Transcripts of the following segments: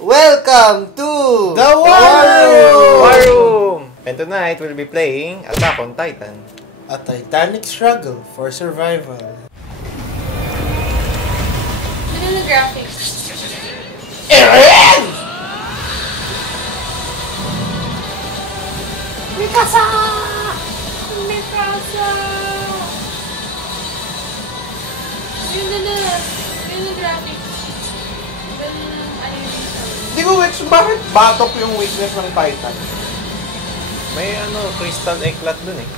Welcome to the War Room! And tonight we'll be playing Attack on Titan. A titanic struggle for survival. Ano na graphics? Eren! Mikasa! Mikasa! Yun na graphics. Ganun na animation. Hindi ko which, bakit batok yung weakness ng Titan? May crystal eclat dun eh.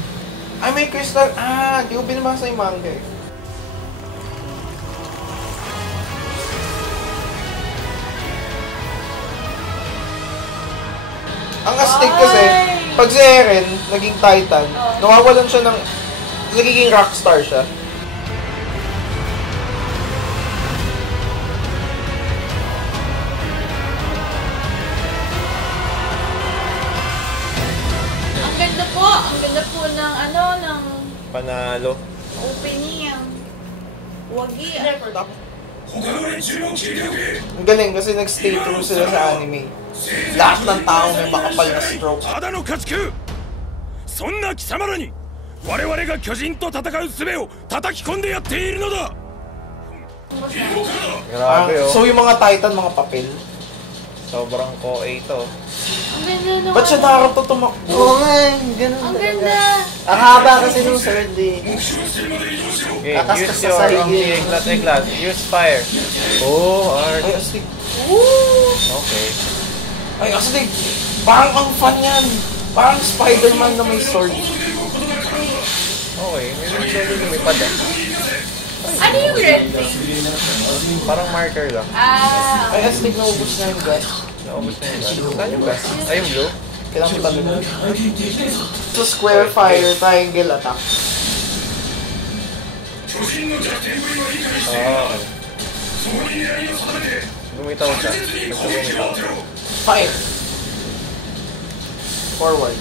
Ay, may crystal. Di ko binabasa yung manga eh. Ang astig kasi, pag si Eren naging Titan, nawawalan siya ng... nagiging rockstar siya. Ang ganda po ng ng Panalo. opening. Wagi. Ang galing kasi nag-stay true sila sa anime. Lahat ng tao may makapal na stroke. ただの家畜そんな貴様らに我々が巨人と戦う術を叩き込んでやっているのだ Grabe oh. So yung mga Titan, mga papel. Sobrang koe ito. Ang ganda naman. Ba't siya Naruto tumakbo? Oo nga, ganun Ang talaga. ganda. Ang haba kasi nung sword eh. Okay, Kakaskas use sa your sarili. eclat. Use fire. Oh, art. Ay, astig. Okay. Ay, astig. Parang ang fun yan. Parang Spider-Man na may sword. Okay, may lumipad ah. Ano yung red thing? Parang marker lang. Ay, astig, naubos na yung gas. Naubos na yung gas. Saan yung gas? Ay, yung blue? Kailangan mo talaga. So, square fire, triangle attack. Okay. Bumitaw siya. Basta bumitaw. Fire. Forward.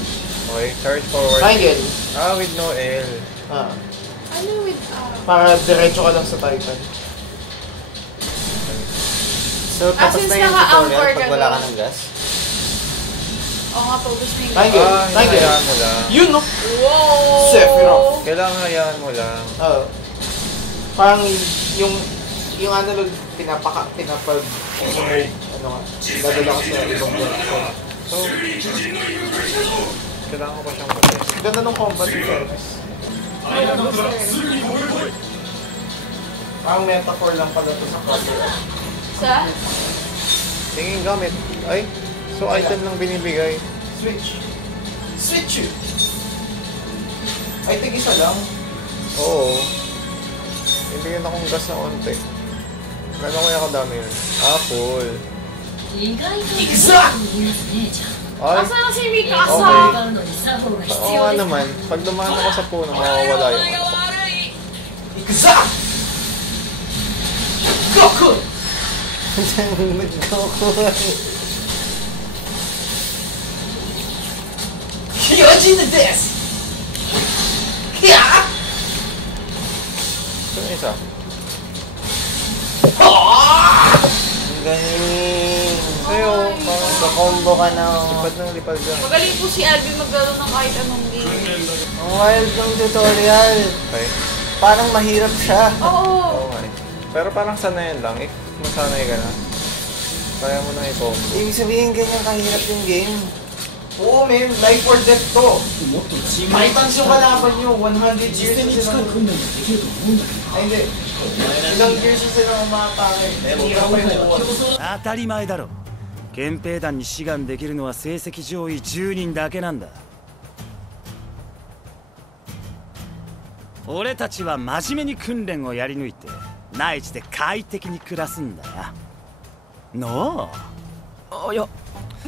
Okay, charge forward. Triangle. With no L. Ano with Para diretso ka lang sa Titan. So, tapos since na yung naka-anchor tutorial ka pag wala ka doon. ng gas. Oo nga po, gusto yung Triangle. Triangle. Hayaan mo lang. Yun, no? Wow! Sephiroth. Kailangan hayaan mo lang. Parang yung analog pinapag dadala ka sa ibang direction. So, kailangan ko pa siyang matest. Ganda nung combat service. Parang metaphor lang pala to sa cover. Sa? Tingin gamit. Ay, so item lang binibigay. Switch. Switch you. I think isa lang. Oo. Ibigyan akong gas na onte. Gano'n kaya kadami yun? Full. Exact! Ay, Asa na si Mikasa? okay. Oo nga naman. Pag dumaan ako sa puno, mawawala yung Exact! Goku! Nag-Goku. Kyojin desu! Kya! Ito yung isa. Ang galing. Sa'yo, parang Combo ka na. lipad ng lipad dyan. Magaling po si Alvin maglaro ng kahit anong game. Ang wild ng tutorial. Okay. Parang mahirap siya. Oo. Okay. Pero parang sanayan lang. If masanay ka na, kaya mo na i-combo. Ibig sabihin ganyan kahirap yung game. Oo, man. Life or death to. Titans yung kalaban nyo. 100 years na silang... Ay, hindi. Ilang years na silang umatake. Hirap pa yung war. 当たり前だろ憲兵団に志願できるのは成績上位10人だけなんだ俺たちは真面目に訓練をやり抜いて内地で快適に暮らすんだよなあいや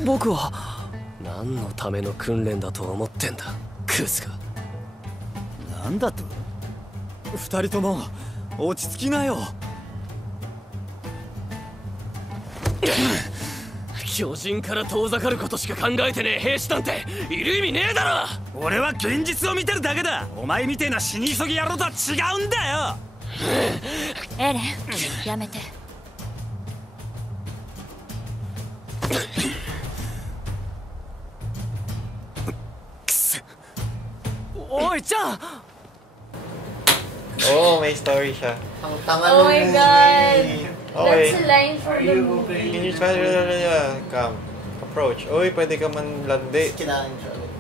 僕は何のための訓練だと思ってんだクズがなんだと二人とも落ち着きなよ巨人から遠ざかることしか考えてねえ兵士なんている意味ねえだろ俺は現実を見てるだけだお前みてえな死に急ぎ野郎とは違うんだよエレン、やめて。おいちゃん Oo, may story siya. Ang tanga Oh nun my yun. God. Okay. That's a line for the movie. Can you try come? Approach. Uy, pwede ka manlandi. Kinain siya ulit.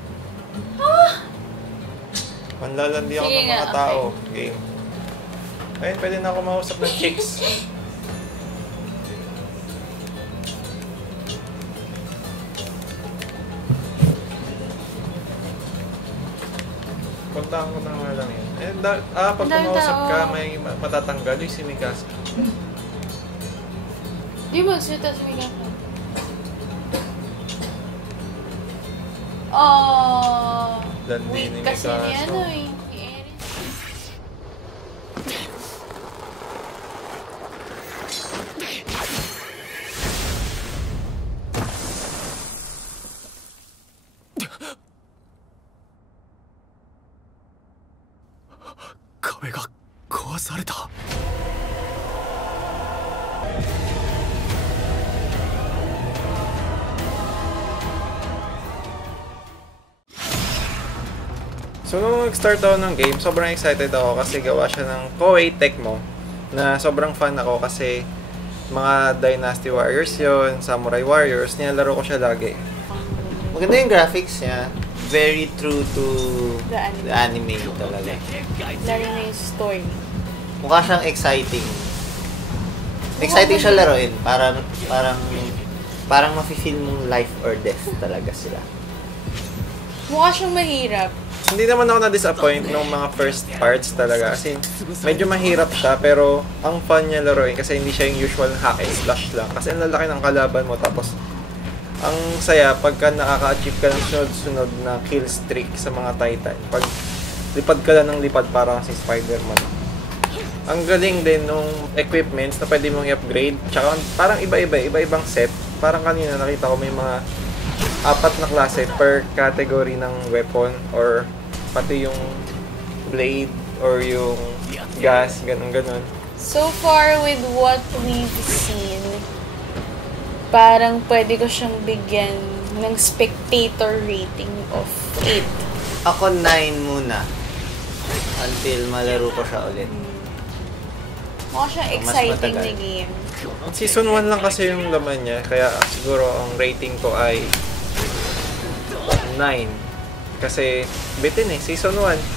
Manlalandi ako Sige ng mga nga, tao. Game. Ayun, pwede na ako mausap ng chicks. Puntahan ko na nga lang yun. Eh, pag Ang daming kumausap ka, tao. may matatanggal yung si Mikasa. Di ba, sweet as may gapa. Oh, Landi weak ni kasi ni Mikasa. ano eh. Ni Eren. 壁が壊された So, nung nag-start ako ng game, sobrang excited ako kasi gawa siya ng Koei Tecmo na sobrang fan ako kasi mga Dynasty Warriors yon, Samurai Warriors, nilalaro ko siya lagi. Maganda yung graphics niya. Very true to The the anime talaga. Lalo na yung story. Mukha siyang exciting. Exciting siya laruin. Parang mafe-feel mong life or death talaga sila. Mukha siyang mahirap. Hindi naman ako na-disappoint nung mga first parts talaga kasi medyo mahirap siya pero ang fun niya laruin kasi hindi siya yung usual hack and slash lang kasi ang lalaki ng kalaban mo tapos ang saya pagka nakaka-achieve ka ng sunod-sunod na kill streak sa mga Titan. Pag lipad ka lang ng lipad parang si Spider-Man. Ang galing din nung equipments na pwede mong i-upgrade. Tsaka parang iba-ibang set. Parang kanina nakita ko may mga 4 na klase per category ng weapon or pati yung blade or yung gas, ganun. So far with what we've seen, parang pwede ko siyang bigyan ng spectator rating of 8. Ako 9 muna. Until malaro ko siya ulit. Mukha siyang Mas exciting matagal. na game. Season 1 lang kasi yung laman niya, kaya siguro ang rating ko ay 9. Kasi bitin eh, Season 1.